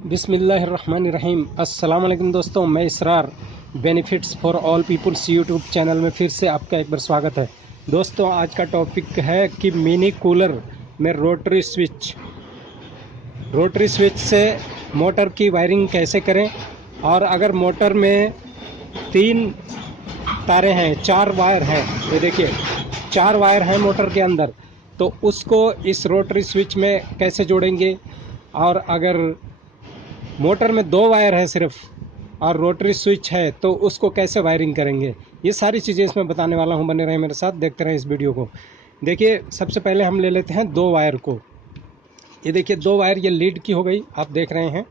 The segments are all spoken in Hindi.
बिस्मिल्लाहिर्रहमानिर्रहीम। अस्सलाम वालेकुम दोस्तों, मैं Israr benefits for all peoples YouTube channel में फिर से आपका एक बार स्वागत है। दोस्तों, आज का टॉपिक है कि मिनी कूलर में रोटरी स्विच से मोटर की वायरिंग कैसे करें। और अगर मोटर में 3 तारे हैं, 4 वायर हैं, ये देखिए 4 वायर हैं मोटर के अंदर, तो उसको इस रोटरी स्विच में कैसे जोड़ेंगे। और अगर मोटर में 2 वायर है सिर्फ और रोटरी स्विच है तो उसको कैसे वायरिंग करेंगे, ये सारी चीज़ें इसमें बताने वाला हूँ। बने रहे मेरे साथ, देखते रहें इस वीडियो को। देखिए, सबसे पहले हम ले लेते हैं 2 वायर को। ये देखिए 2 वायर ये लीड की हो गई, आप देख रहे हैं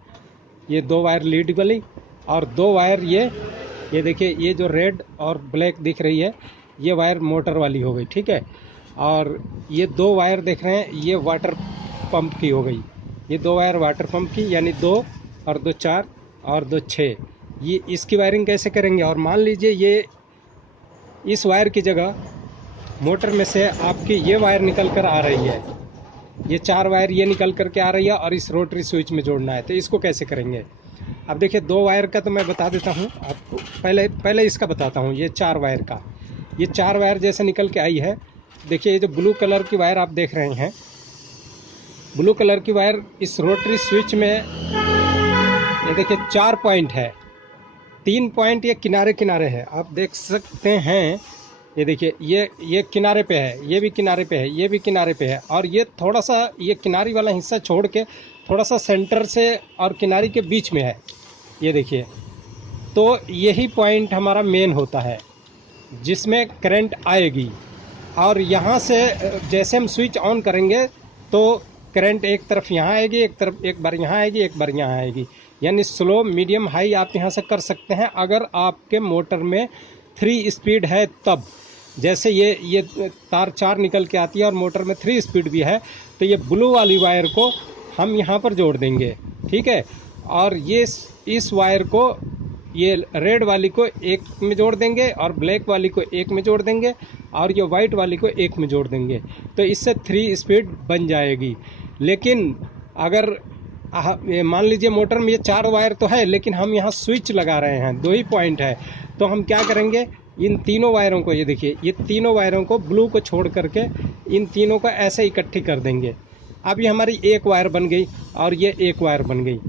ये 2 वायर लीड वाली, और 2 वायर ये देखिए ये जो रेड और ब्लैक दिख रही है ये वायर मोटर वाली हो गई, ठीक है। और ये 2 वायर देख रहे हैं ये वाटर पंप की हो गई। ये 2 वायर वाटर पंप की, यानी 2 और 2 4 और 2 6। ये इसकी वायरिंग कैसे करेंगे। और मान लीजिए ये इस वायर की जगह मोटर में से आपकी ये वायर निकल कर आ रही है, ये 4 वायर ये निकल कर के आ रही है और इस रोटरी स्विच में जोड़ना है, तो इसको कैसे करेंगे। अब देखिए 2 वायर का तो मैं बता देता हूँ आपको, पहले इसका बताता हूँ। ये 4 वायर का, ये 4 वायर जैसे निकल के आई है, देखिए ये जो ब्लू कलर की वायर आप देख रहे हैं, ब्लू कलर की वायर इस रोटरी स्विच में ये देखिए 4 पॉइंट है, 3 पॉइंट ये किनारे किनारे है, आप देख सकते हैं। ये देखिए ये किनारे पे है, ये भी किनारे पे है, ये भी किनारे पे है, और ये थोड़ा सा ये किनारी वाला हिस्सा छोड़ के थोड़ा सा सेंटर से और किनारी के बीच में है, ये देखिए। तो यही पॉइंट हमारा मेन होता है जिसमें करंट आएगी। और यहाँ से जैसे हम स्विच ऑन करेंगे तो करंट एक तरफ यहाँ आएगी, एक बार यहाँ आएगी, एक बार यहाँ आएगी, यानी स्लो मीडियम हाई आप यहाँ से कर सकते हैं। अगर आपके मोटर में 3 स्पीड है तब, जैसे ये तार 4 निकल के आती है और मोटर में 3 स्पीड भी है, तो ये ब्लू वाली वायर को हम यहाँ पर जोड़ देंगे, ठीक है। और ये इस वायर को ये रेड वाली को एक में जोड़ देंगे और ब्लैक वाली को एक में जोड़ देंगे और ये वाइट वाली को एक में जोड़ देंगे, तो इससे 3 स्पीड बन जाएगी। लेकिन अगर मान लीजिए मोटर में ये 4 वायर तो है, लेकिन हम यहाँ स्विच लगा रहे हैं, 2 ही पॉइंट है, तो हम क्या करेंगे, इन तीनों वायरों को, ये देखिए ये तीनों वायरों को ब्लू को छोड़ करके इन तीनों को ऐसे इकट्ठी कर देंगे। अब ये हमारी एक वायर बन गई और ये एक वायर बन गई,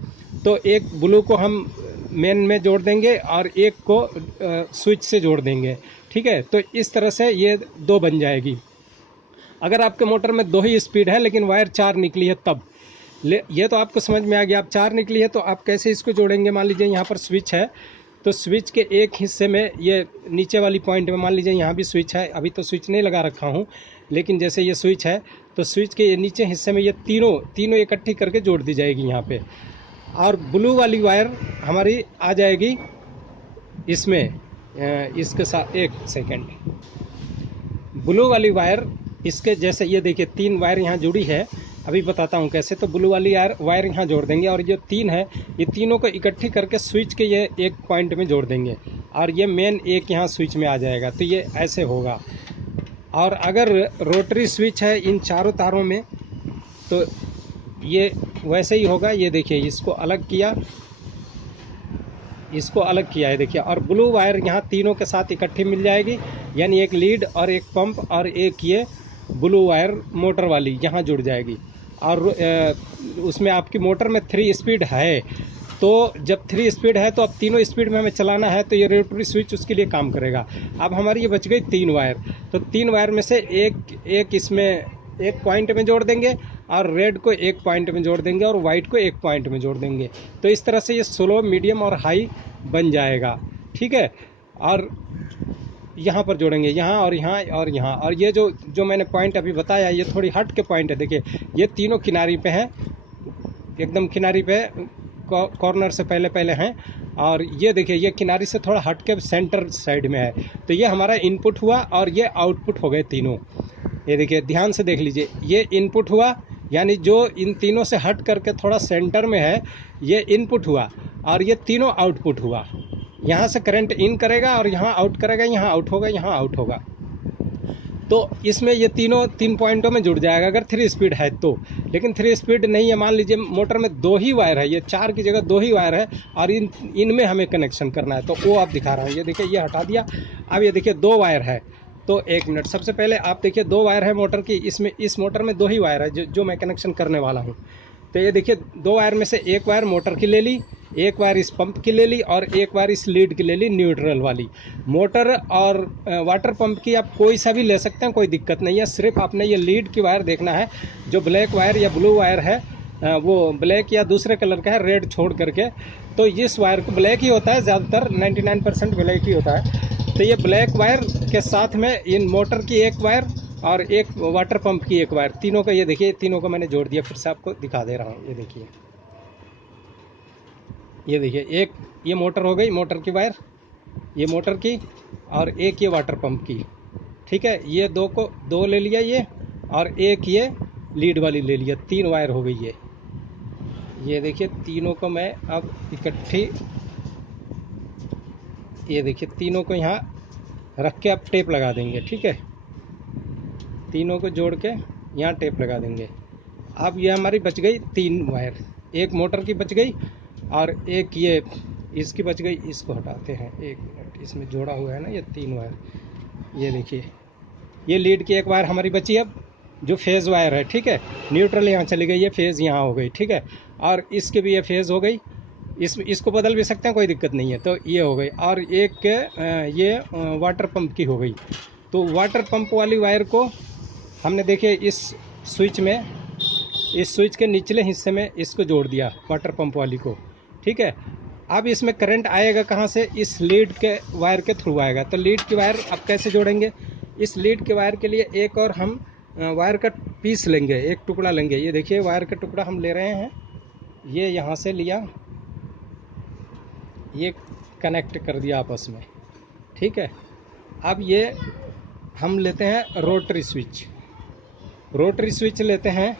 तो एक ब्लू को हम मेन में जोड़ देंगे और एक को स्विच से जोड़ देंगे, ठीक है। तो इस तरह से ये 2 बन जाएगी। अगर आपके मोटर में 2 ही स्पीड है लेकिन वायर 4 निकली है तब, ये तो आपको समझ में आ गया। आप 4 निकली है तो आप कैसे इसको जोड़ेंगे। मान लीजिए यहाँ पर स्विच है, तो स्विच के एक हिस्से में ये नीचे वाली पॉइंट में, मान लीजिए यहाँ भी स्विच है, अभी तो स्विच नहीं लगा रखा हूँ, लेकिन जैसे ये स्विच है तो स्विच के नीचे हिस्से में ये तीनों इकट्ठी करके जोड़ दी जाएगी यहाँ पे। और ब्लू वाली वायर हमारी आ जाएगी इसमें, इसके साथ, एक सेकेंड, ब्लू वाली वायर इसके जैसे, ये देखिए 3 वायर यहाँ जुड़ी है, अभी बताता हूँ कैसे। तो ब्लू वाली वायर यहाँ जोड़ देंगे और ये 3 है, ये तीनों को इकट्ठी करके स्विच के ये एक पॉइंट में जोड़ देंगे और ये मेन एक यहाँ स्विच में आ जाएगा, तो ये ऐसे होगा। और अगर रोटरी स्विच है इन 4 तारों में तो ये वैसे ही होगा। ये देखिए इसको अलग किया, इसको अलग किया है, देखिए। और ब्लू वायर यहाँ तीनों के साथ इकट्ठी मिल जाएगी, यानी एक लीड और एक पंप और एक ये ब्लू वायर मोटर वाली यहाँ जुड़ जाएगी। और उसमें आपकी मोटर में 3 स्पीड है, तो जब 3 स्पीड है तो अब तीनों स्पीड में हमें चलाना है, तो ये रोटरी स्विच उसके लिए काम करेगा। अब हमारी ये बच गई 3 वायर, तो 3 वायर में से एक इसमें एक पॉइंट में जोड़ देंगे और रेड को एक पॉइंट में जोड़ देंगे और वाइट को एक पॉइंट में जोड़ देंगे, तो इस तरह से ये स्लो मीडियम और हाई बन जाएगा, ठीक है। और यहाँ पर जोड़ेंगे, यहाँ और यहाँ और यहाँ। और ये जो मैंने पॉइंट अभी बताया ये थोड़ी हट के पॉइंट है, देखिए ये तीनों किनारी पे हैं, एकदम किनारी पे, कॉर्नर से पहले हैं। और ये देखिए ये किनारी से थोड़ा हट के सेंटर साइड में है, तो ये हमारा इनपुट हुआ और ये आउटपुट हो गए तीनों। ये देखिए ध्यान से देख लीजिए, ये इनपुट हुआ, यानी जो इन तीनों से हट करके थोड़ा सेंटर में है ये इनपुट हुआ, और ये तीनों आउटपुट हुआ। यहाँ से करंट इन करेगा और यहाँ आउट करेगा, यहाँ आउट होगा, यहाँ आउट होगा। तो इसमें ये तीनों 3 पॉइंटों में जुड़ जाएगा अगर 3 स्पीड है तो। लेकिन 3 स्पीड नहीं है, मान लीजिए मोटर में 2 ही वायर है, ये 4 की जगह 2 ही वायर है और इनमें हमें कनेक्शन करना है, तो वो आप दिखा रहा हूँ। ये देखिए, ये हटा दिया। अब ये देखिए 2 वायर है, तो 1 मिनट, सबसे पहले आप देखिए 2 वायर है मोटर की, इसमें इस मोटर में 2 ही वायर है जो मैं कनेक्शन करने वाला हूँ। तो ये देखिए 2 वायर में से 1 वायर मोटर की ले ली, 1 वायर इस पंप की ले ली और 1 वायर इस लीड की ले ली, न्यूट्रल वाली। मोटर और वाटर पंप की आप कोई सा भी ले सकते हैं, कोई दिक्कत नहीं है। सिर्फ आपने ये लीड की वायर देखना है, जो ब्लैक वायर या ब्लू वायर है वो ब्लैक या दूसरे कलर का है, रेड छोड़ करके। तो इस वायर को ब्लैक ही होता है, ज़्यादातर 99% ब्लैक ही होता है। तो ये ब्लैक वायर के साथ में इन मोटर की 1 वायर और 1 वाटर पंप की 1 वायर, तीनों का ये देखिए, तीनों को मैंने जोड़ दिया। फिर से आपको दिखा दे रहा हूँ, ये देखिए, ये देखिए, एक ये मोटर हो गई, मोटर की वायर, ये मोटर की, और एक ये वाटर पंप की। ठीक है, ये 2 को 2 ले लिया ये, और एक ये लीड वाली ले लिया, 3 वायर हो गई ये देखिए, तीनों को मैं अब इकट्ठी, ये देखिए तीनों को यहाँ रख के अब टेप लगा देंगे। ठीक है, तीनों को जोड़ के यहाँ टेप लगा देंगे। अब ये हमारी बच गई 3 वायर, एक मोटर की बच गई और एक ये इसकी बच गई। इसको हटाते हैं, 1 मिनट, इसमें जोड़ा हुआ है ना ये 3 वायर। ये देखिए, ये लीड की 1 वायर हमारी बची अब, जो फेज़ वायर है। ठीक है, न्यूट्रल यहाँ चली गई, ये फेज़ यहाँ हो गई। ठीक है, और इसके भी ये फेज़ हो गई, इसको बदल भी सकते हैं, कोई दिक्कत नहीं है। तो ये हो गई, और एक ये वाटर पंप की हो गई। तो वाटर पंप वाली वायर को हमने देखिए इस स्विच में, इस स्विच के निचले हिस्से में इसको जोड़ दिया, वाटर पंप वाली को। ठीक है, अब इसमें करंट आएगा कहाँ से? इस लीड के वायर के थ्रू आएगा। तो लीड की वायर अब कैसे जोड़ेंगे? इस लीड के वायर के लिए एक और हम वायर का पीस लेंगे, एक टुकड़ा लेंगे। ये देखिए वायर का टुकड़ा हम ले रहे हैं, ये यहाँ से लिया, ये कनेक्ट कर दिया आपस में। ठीक है, अब ये हम लेते हैं रोटरी स्विच, रोटरी स्विच लेते हैं,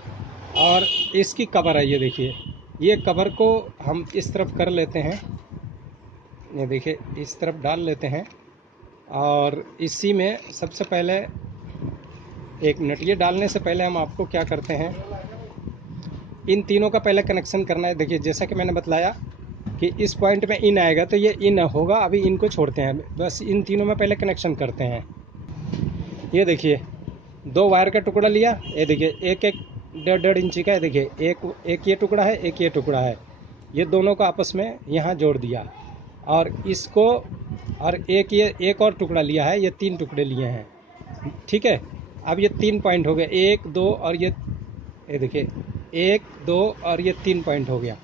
और इसकी कवर है, ये देखिए, ये कवर को हम इस तरफ कर लेते हैं, ये देखिए इस तरफ डाल लेते हैं। और इसी में सबसे पहले, 1 मिनट, ये डालने से पहले हम आपको क्या करते हैं, इन तीनों का पहले कनेक्शन करना है। देखिए जैसा कि मैंने बतलाया कि इस पॉइंट में इन आएगा, तो ये इन होगा, अभी इनको छोड़ते हैं, बस इन तीनों में पहले कनेक्शन करते हैं। ये देखिए 2 वायर का टुकड़ा लिया, ये देखिए एक 1.5 इंची का है, देखिए एक ये टुकड़ा है, एक ये टुकड़ा है, ये दोनों को आपस में यहाँ जोड़ दिया, और इसको, और एक ये एक और टुकड़ा लिया है, ये 3 टुकड़े लिए हैं। ठीक है, अब ये 3 पॉइंट हो गए, 1 2 और ये देखिए 1 2 और ये 3 पॉइंट हो गया।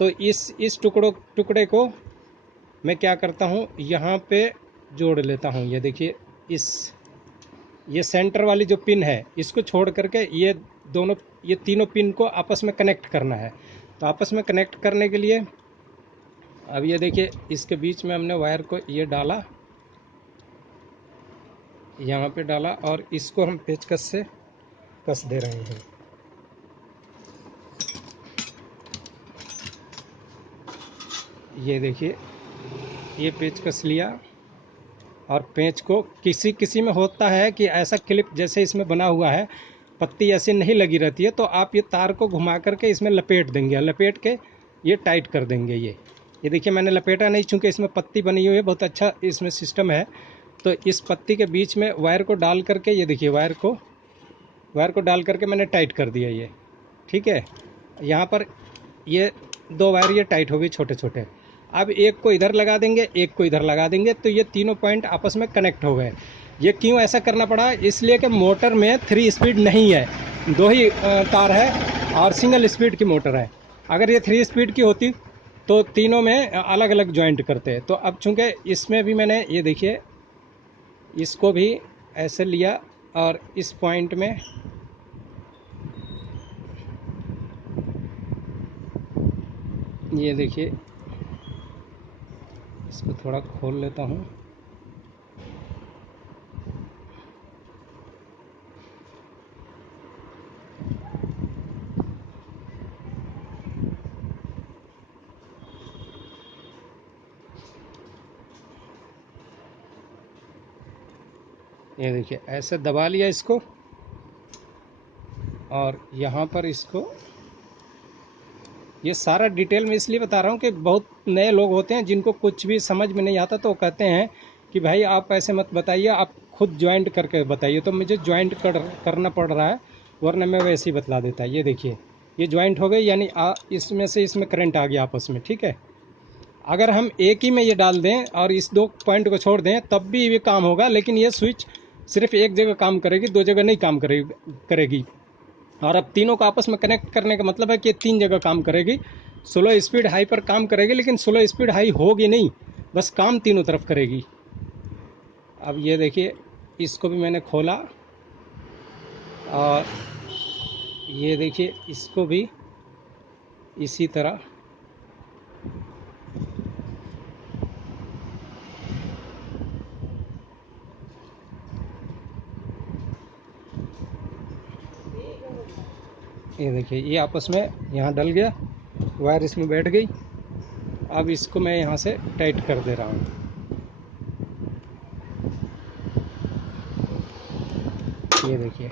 तो इस टुकड़े को मैं क्या करता हूँ, यहाँ पे जोड़ लेता हूँ। ये देखिए ये सेंटर वाली जो पिन है, इसको छोड़ करके ये तीनों पिन को आपस में कनेक्ट करना है। तो आपस में कनेक्ट करने के लिए अब ये देखिए, इसके बीच में हमने वायर को ये डाला, यहाँ पे डाला, और इसको हम पेचकस से कस दे रहे हैं। ये देखिए, ये पेचकस लिया, और पेंच को किसी में होता है कि ऐसा क्लिप जैसे इसमें बना हुआ है, पत्ती ऐसे नहीं लगी रहती है, तो आप ये तार को घुमा करके इसमें लपेट देंगे, लपेट के ये टाइट कर देंगे। ये देखिए मैंने लपेटा नहीं, चूँकि इसमें पत्ती बनी हुई है, बहुत अच्छा इसमें सिस्टम है। तो इस पत्ती के बीच में वायर को डाल करके, ये देखिए वायर को डाल करके मैंने टाइट कर दिया ये। ठीक है, यहाँ पर ये 2 वायर ये टाइट हो गई छोटे छोटे। अब एक को इधर लगा देंगे, एक को इधर लगा देंगे, तो ये तीनों पॉइंट आपस में कनेक्ट हो गए। ये क्यों ऐसा करना पड़ा? इसलिए कि मोटर में 3 स्पीड नहीं है, 2 ही तार है, और सिंगल स्पीड की मोटर है। अगर ये 3 स्पीड की होती तो तीनों में अलग अलग जॉइंट करते। तो अब चूँकि इसमें भी मैंने, ये देखिए, इसको भी ऐसे लिया, और इस पॉइंट में ये देखिए, इसको थोड़ा खोल लेता हूँ। ये देखिए ऐसे दबा लिया इसको, और यहाँ पर इसको, ये सारा डिटेल में इसलिए बता रहा हूँ कि बहुत नए लोग होते हैं जिनको कुछ भी समझ में नहीं आता, तो वो कहते हैं कि भाई आप ऐसे मत बताइए, आप खुद ज्वाइंट करके बताइए। तो मुझे ज्वाइंट करना पड़ रहा है, वरना मैं वैसे ही बतला देता। ये देखिए ये ज्वाइंट हो गई, यानी इसमें से इसमें करंट आ गया आपस में, ठीक है। अगर हम एक ही में ये डाल दें और इस दो पॉइंट को छोड़ दें तब भी ये काम होगा, लेकिन ये स्विच सिर्फ एक जगह काम करेगी, दो जगह नहीं काम करेगी। और अब तीनों को आपस में कनेक्ट करने का मतलब है कि तीन जगह काम करेगी। स्लो स्पीड हाई पर काम करेगी, लेकिन स्लो स्पीड हाई होगी नहीं, बस काम तीनों तरफ करेगी। अब ये देखिए इसको भी मैंने खोला, और ये देखिए इसको भी इसी तरह ये देखिए ये आपस में यहाँ डल गया, वायर इसमें बैठ गई। अब इसको मैं यहाँ से टाइट कर दे रहा हूँ। ये देखिए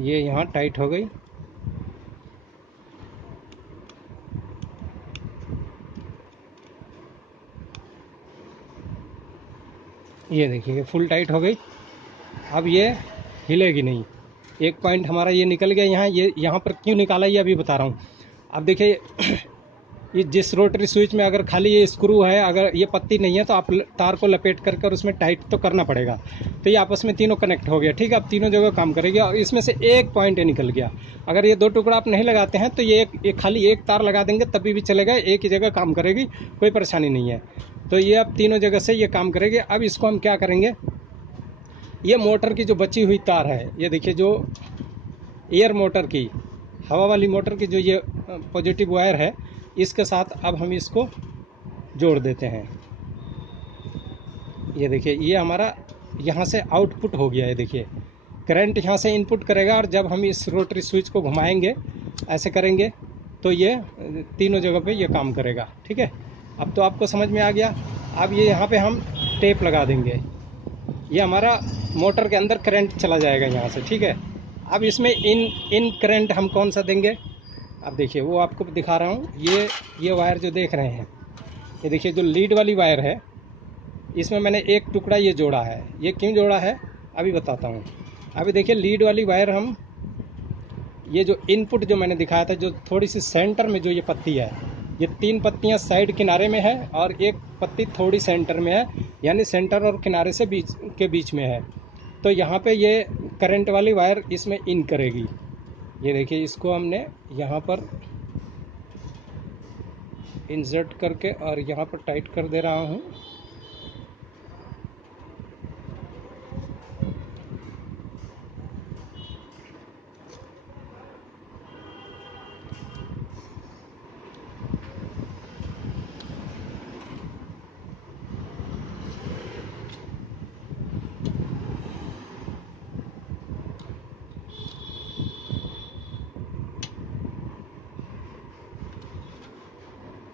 ये यहाँ टाइट हो गई। ये देखिए ये फुल टाइट हो गई। अब ये हिलेगी नहीं। एक पॉइंट हमारा ये निकल गया यहाँ। ये यहाँ पर क्यों निकाला ये अभी बता रहा हूँ। अब देखिए ये जिस रोटरी स्विच में अगर खाली ये स्क्रू है, अगर ये पत्ती नहीं है, तो आप तार को लपेट कर उसमें टाइट तो करना पड़ेगा। तो ये आपस में तीनों कनेक्ट हो गया, ठीक है। अब तीनों जगह काम करेगी, और इसमें से एक पॉइंट ये निकल गया। अगर ये दो टुकड़ा आप नहीं लगाते हैं तो ये खाली एक तार लगा देंगे तभी भी चलेगा, एक ही जगह काम करेगी, कोई परेशानी नहीं है। तो ये अब तीनों जगह से ये काम करेगी। अब इसको हम क्या करेंगे, ये मोटर की जो बची हुई तार है, ये देखिए जो एयर मोटर की, हवा वाली मोटर की जो ये पॉजिटिव वायर है, इसके साथ अब हम इसको जोड़ देते हैं। ये देखिए ये हमारा यहाँ से आउटपुट हो गया है। देखिए करंट यहाँ से इनपुट करेगा, और जब हम इस रोटरी स्विच को घुमाएंगे, ऐसे करेंगे, तो ये तीनों जगह पे ये काम करेगा, ठीक है। अब तो आपको समझ में आ गया। अब ये यहाँ पे हम टेप लगा देंगे, ये हमारा मोटर के अंदर करंट चला जाएगा यहाँ से, ठीक है। अब इसमें इन करंट हम कौन सा देंगे, अब देखिए वो आपको दिखा रहा हूँ। ये वायर जो देख रहे हैं, ये देखिए जो लीड वाली वायर है, इसमें मैंने एक टुकड़ा ये जोड़ा है। ये क्यों जोड़ा है अभी बताता हूँ। अभी देखिए लीड वाली वायर हम, ये जो इनपुट जो मैंने दिखाया था, जो थोड़ी सी सेंटर में जो ये पत्ती है, ये तीन पत्तियाँ साइड किनारे में है, और एक पत्ती थोड़ी सेंटर में है, यानी सेंटर और किनारे से बीच में है। तो यहाँ पे ये करंट वाली वायर इसमें इन करेगी। ये देखिए इसको हमने यहाँ पर इंसर्ट करके और यहाँ पर टाइट कर दे रहा हूँ।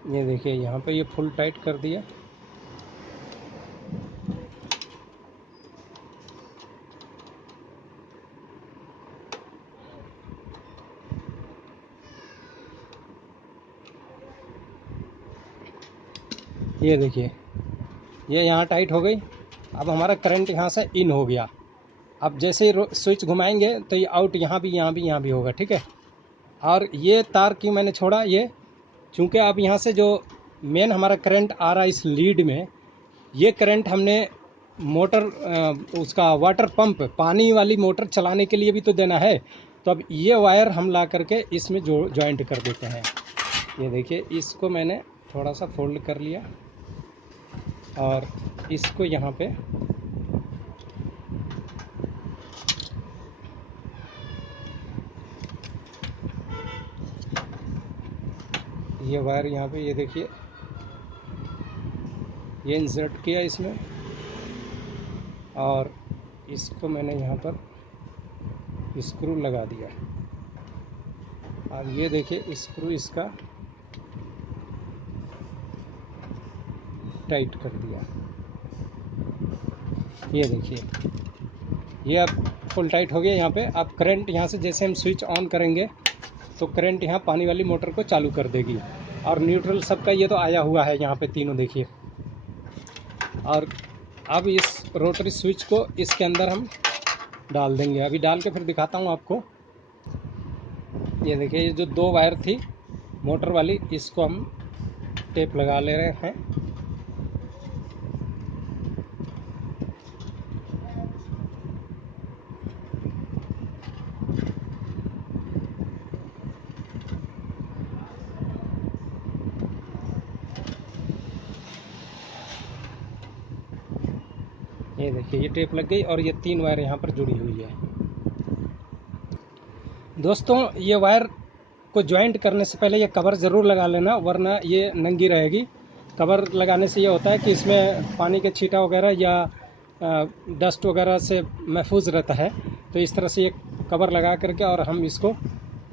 ये देखिए यहाँ पे ये फुल टाइट कर दिया। ये देखिए ये यहाँ टाइट हो गई। अब हमारा करंट यहाँ से इन हो गया। अब जैसे ही स्विच घुमाएंगे तो ये आउट यहाँ भी होगा, ठीक है। और ये तार क्यों मैंने छोड़ा, ये चूँकि अब यहाँ से जो मेन हमारा करंट आ रहा है इस लीड में, ये करंट हमने मोटर उसका वाटर पंप, पानी वाली मोटर चलाने के लिए भी तो देना है। तो अब ये वायर हम ला करके इसमें जॉइंट कर देते हैं। ये देखिए इसको मैंने थोड़ा सा फोल्ड कर लिया, और इसको यहाँ पे ये वायर यहाँ पे, ये देखिए ये इंसर्ट किया इसमें, और इसको मैंने यहाँ पर स्क्रू लगा दिया। और ये देखिए स्क्रू इसका टाइट कर दिया। ये देखिए ये अब फुल टाइट हो गया। यहाँ पे अब करंट यहाँ से जैसे हम स्विच ऑन करेंगे तो करंट यहाँ पानी वाली मोटर को चालू कर देगी। और न्यूट्रल सबका ये तो आया हुआ है यहाँ पे तीनों, देखिए। और अब इस रोटरी स्विच को इसके अंदर हम डाल देंगे। अभी डाल के फिर दिखाता हूँ आपको। ये देखिए, ये जो 2 वायर थी मोटर वाली, इसको हम टेप लगा ले रहे हैं। ये देखिए, ये टेप लग गई और ये 3 वायर यहाँ पर जुड़ी हुई है। दोस्तों, ये वायर को ज्वाइंट करने से पहले ये कवर ज़रूर लगा लेना, वरना ये नंगी रहेगी। कवर लगाने से ये होता है कि इसमें पानी के छींटा वगैरह या डस्ट वगैरह से महफूज रहता है। तो इस तरह से ये कवर लगा करके और हम इसको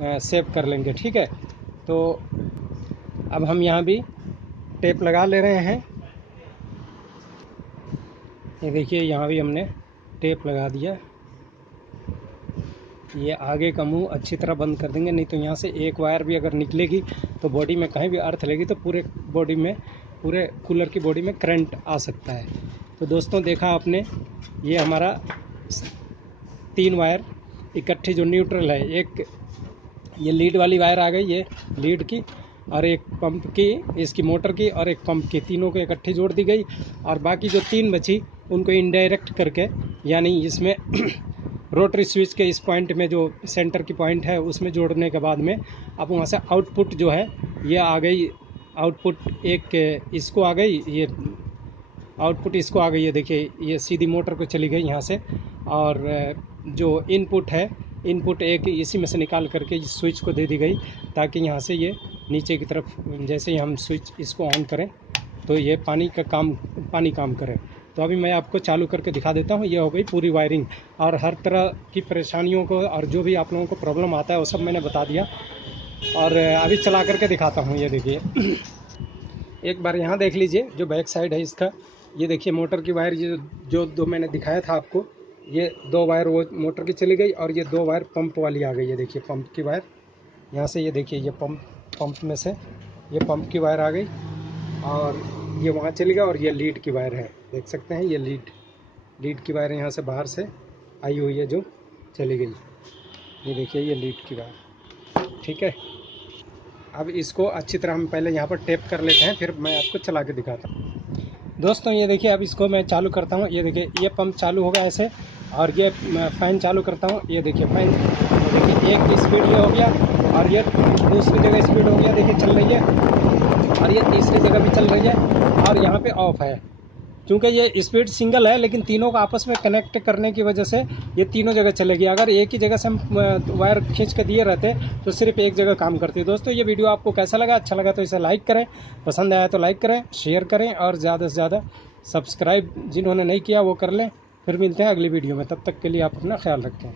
सेव कर लेंगे, ठीक है। तो अब हम यहाँ भी टेप लगा ले रहे हैं। ये देखिए, यहाँ भी हमने टेप लगा दिया। ये आगे का मुंह अच्छी तरह बंद कर देंगे, नहीं तो यहाँ से एक वायर भी अगर निकलेगी तो बॉडी में कहीं भी अर्थ लेगी तो पूरे बॉडी में, पूरे कूलर की बॉडी में करंट आ सकता है। तो दोस्तों, देखा आपने, ये हमारा 3 वायर इकट्ठी जो न्यूट्रल है, एक ये लीड वाली वायर आ गई, ये लीड की, और एक पंप की, इसकी मोटर की, और एक पंप की, तीनों को इकट्ठी जोड़ दी गई। और बाकी जो 3 बची उनको इनडायरेक्ट करके, यानी इसमें रोटरी स्विच के इस पॉइंट में जो सेंटर की पॉइंट है उसमें जोड़ने के बाद में अब वहाँ से आउटपुट जो है ये आ गई। आउटपुट एक इसको आ गई, ये आउटपुट इसको आ गई है। देखिए, ये सीधी मोटर को चली गई यहाँ से। और जो इनपुट है, इनपुट एक इसी में से निकाल करके इस स्विच को दे दी गई, ताकि यहाँ से ये नीचे की तरफ जैसे ही हम स्विच इसको ऑन करें तो ये पानी काम करे। तो अभी मैं आपको चालू करके दिखा देता हूँ। ये हो गई पूरी वायरिंग, और हर तरह की परेशानियों को और जो भी आप लोगों को प्रॉब्लम आता है वो सब मैंने बता दिया। और अभी चला करके दिखाता हूँ। ये देखिए, एक बार यहाँ देख लीजिए, जो बैक साइड है इसका, ये देखिए मोटर की वायर, ये जो 2 मैंने दिखाया था आपको, ये 2 वायर वो मोटर की चली गई और ये 2 वायर पंप वाली आ गई है। देखिए, पंप की वायर यहाँ से, ये देखिए, ये पंप में से ये पंप की वायर आ गई और ये वहाँ चली गई। और ये लीड की वायर है, देख सकते हैं, ये लीड की वायर यहाँ से बाहर से आई हुई है जो चली गई। ये देखिए, ये लीड की वायर, ठीक है। अब इसको अच्छी तरह हम पहले यहाँ पर टेप कर लेते हैं, फिर मैं आपको चला के दिखाता हूँ। दोस्तों, ये देखिए, अब इसको मैं चालू करता हूँ। ये देखिए, ये पंप चालू होगा ऐसे, और ये फ़ैन चालू करता हूँ। ये देखिए फ़ैन, देखिए एक स्पीड ये हो गया और ये दूसरी जगह स्पीड हो गया, देखिए चल रही है। और ये तीसरी जगह भी चल रही है और यहाँ पे ऑफ है। क्योंकि ये स्पीड सिंगल है, लेकिन तीनों को आपस में कनेक्ट करने की वजह से ये तीनों जगह चलेगी। अगर एक ही जगह से हम वायर खींच के दिए रहते तो सिर्फ एक जगह काम करती है। दोस्तों, ये वीडियो आपको कैसा लगा? अच्छा लगा तो इसे लाइक करें, पसंद आया तो लाइक करें, शेयर करें, और ज़्यादा से ज़्यादा सब्सक्राइब जिन्होंने नहीं किया वो कर लें। फिर मिलते हैं अगली वीडियो में, तब तक के लिए आप अपना ख्याल रखें।